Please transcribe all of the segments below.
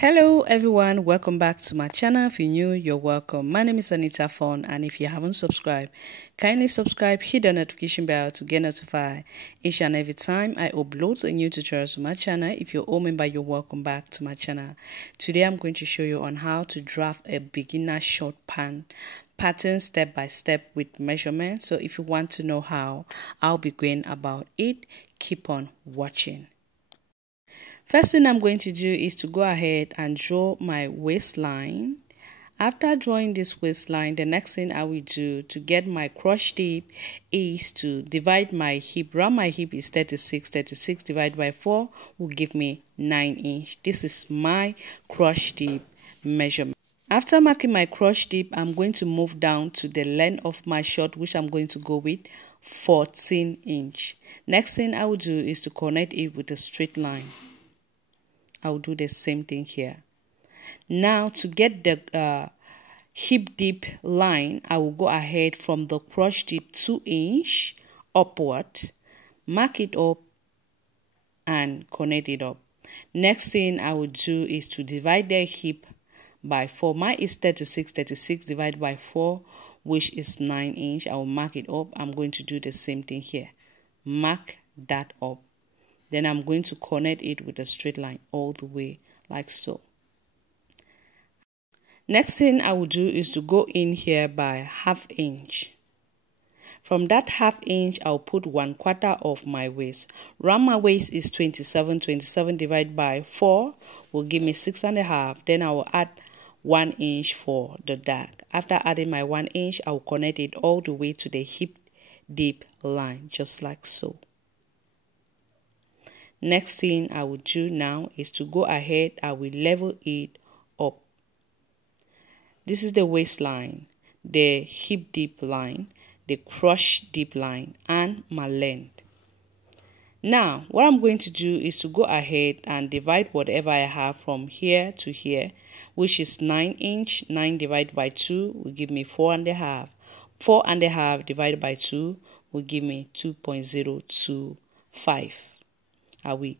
Hello everyone, welcome back to my channel. If you're new, you're welcome. My name is Anita Fon, and if you haven't subscribed, kindly subscribe, hit the notification bell to get notified each and every time I upload a new tutorial to my channel. If you're a member, you're welcome back to my channel. Today I'm going to show you on how to draft a beginner short pattern step by step with measurements. So if you want to know how I'll be going about it, keep on watching. First thing I'm going to do is to go ahead and draw my waistline. After drawing this waistline, the next thing I will do to get my crotch dip is to divide my hip. Round my hip is 36. 36 divided by 4 will give me 9 inch. This is my crotch dip measurement. After marking my crotch dip, I'm going to move down to the length of my short, which I'm going to go with 14 inch. Next thing I will do is to connect it with a straight line. I'll do the same thing here. Now to get the hip dip line, I will go ahead from the crotch dip 2 inch upward, mark it up and connect it up. Next thing I will do is to divide the hip by 4. Mine is 36. 36 divided by 4, which is 9 inch. I will mark it up. I'm going to do the same thing here. Mark that up. Then I'm going to connect it with a straight line all the way like so. Next thing I will do is to go in here by 1/2 inch. From that 1/2 inch, I'll put 1/4 of my waist. Round my waist is 27. 27 divided by 4 will give me 6.5. Then I will add 1 inch for the dark. After adding my 1 inch, I will connect it all the way to the hip dip line, just like so. Next thing I will do now is to go ahead, I will level it up. This is the waistline, the hip dip line, the crotch dip line, and my length. Now, what I'm going to do is to go ahead and divide whatever I have from here to here, which is 9 inch. 9 divided by 2 will give me 4.5. 4.5 divided by 2 will give me 2.025. I will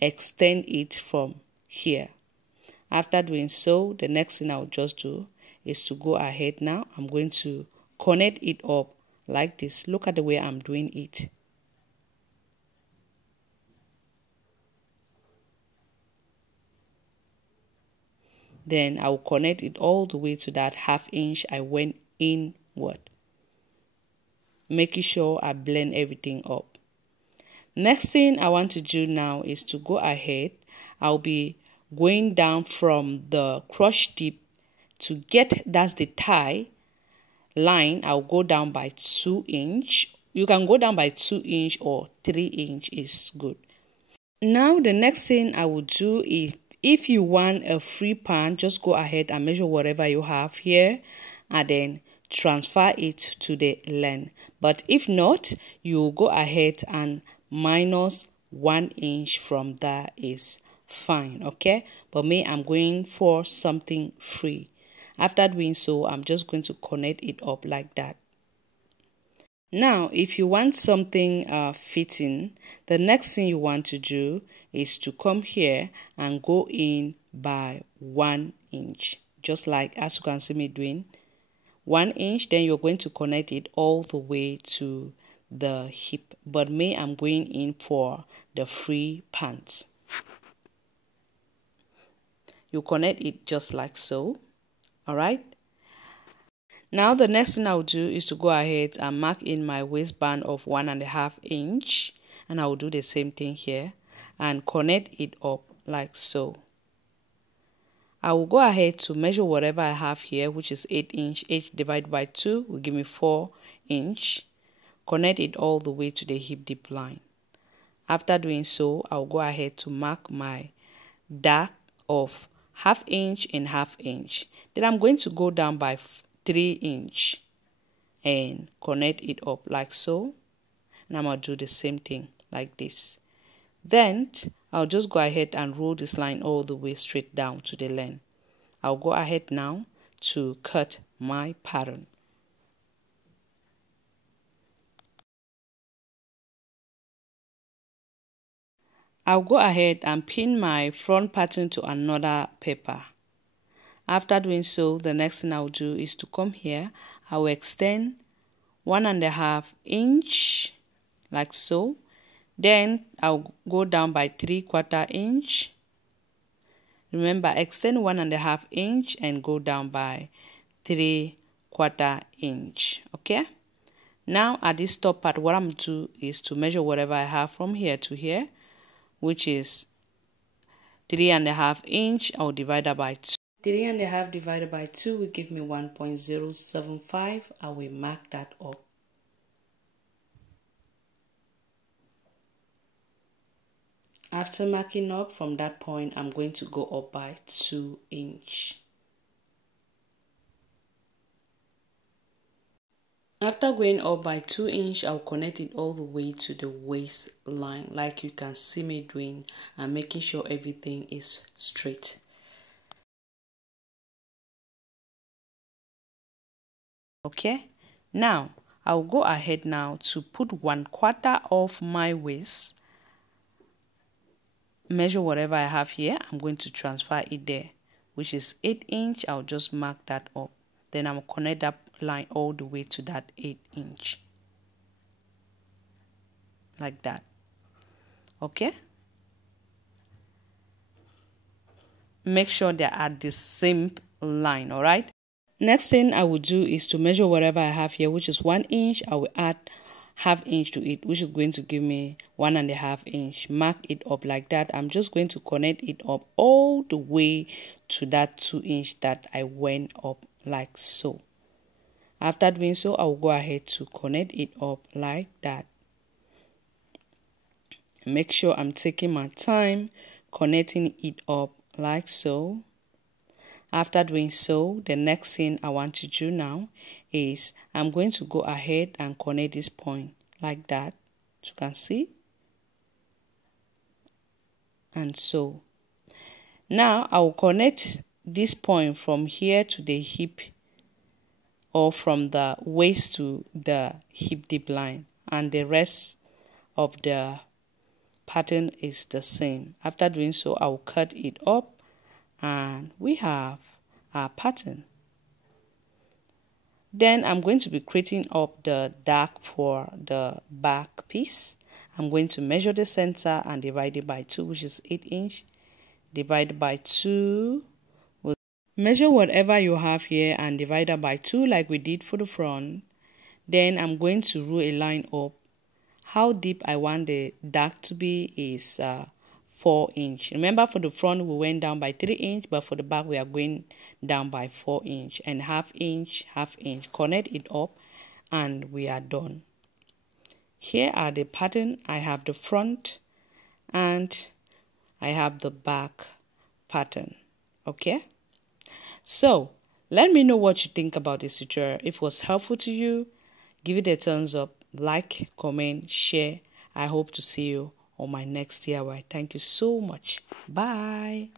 extend it from here. After doing so, the next thing I'll just do is to go ahead now. I'm going to connect it up like this. Look at the way I'm doing it. Then I will connect it all the way to that 1/2 inch I went inward, making sure I blend everything up. Next thing I want to do now is to go ahead. I'll be going down from the crotch dip to get, that's the thigh line. I'll go down by 2 inch. You can go down by 2 inch or 3 inch is good. Now the next thing I will do is, if you want a free pan, just go ahead and measure whatever you have here and then transfer it to the length. But if not, you go ahead and minus 1 inch from that is fine, okay? But me, I'm going for something free. After doing so, I'm just going to connect it up like that. Now, if you want something fitting, the next thing you want to do is to come here and go in by 1 inch, just like as you can see me doing. 1 inch, then you're going to connect it all the way to the hip. But me, I'm going in for the free pants. You connect it just like so. All right. Now the next thing I'll do is to go ahead and mark in my waistband of 1.5 inch, and I will do the same thing here and connect it up like so. I will go ahead to measure whatever I have here, which is 8 inch. 8 divided by 2 will give me 4 inch. Connect it all the way to the hip dip line. After doing so, I'll go ahead to mark my dark of 1/2 inch and 1/2 inch. Then I'm going to go down by 3 inch and connect it up like so. And I'm going to do the same thing like this. Then I'll just go ahead and roll this line all the way straight down to the length. I'll go ahead now to cut my pattern. I'll go ahead and pin my front pattern to another paper. After doing so, the next thing I'll do is to come here. I will extend 1.5 inch like so. Then I'll go down by 3/4 inch. Remember, extend 1.5 inch and go down by 3/4 inch. Okay. Now at this top part, what I'm going to do is to measure whatever I have from here to here, which is 3.5 inch. I'll divide that by 2. 3.5 divided by 2 will give me 1.075. I will mark that up. After marking up from that point, I'm going to go up by 2 inch. After going up by 2 inch, I'll connect it all the way to the waistline, like you can see me doing, and making sure everything is straight. Okay, now I'll go ahead now to put 1/4 of my waist. Measure whatever I have here. I'm going to transfer it there, which is 8 inch. I'll just mark that up. Then I'll connect that line all the way to that 8 inch. Like that. Okay. Make sure they're at the same line, alright? Next thing I will do is to measure whatever I have here, which is 1 inch. I will add 1/2 inch to it, which is going to give me 1.5 inch. Mark it up like that. I'm just going to connect it up all the way to that 2 inch that I went up like so. After doing so, I will go ahead to connect it up like that. Make sure I'm taking my time connecting it up like so. After doing so, the next thing I want to do now is I'm going to go ahead and connect this point like that. You can see. And so. Now I will connect this point from here to the hip, or from the waist to the hip dip line, and the rest of the pattern is the same. After doing so, I will cut it up and we have our pattern. Then I'm going to be creating up the dark for the back piece. I'm going to measure the center and divide it by 2, which is 8 inch. Divided by 2. Measure whatever you have here and divide it by 2 like we did for the front. Then I'm going to rule a line up. How deep I want the dark to be is 4 inch. Remember, for the front we went down by 3 inch, but for the back we are going down by 4 inch, and 1/2 inch, 1/2 inch. Connect it up and we are done. Here are the pattern. I have the front and I have the back pattern. Okay, so let me know what you think about this tutorial. If it was helpful to you, give it a thumbs up, like, comment, share. I hope to see you on my next DIY. Thank you so much. Bye.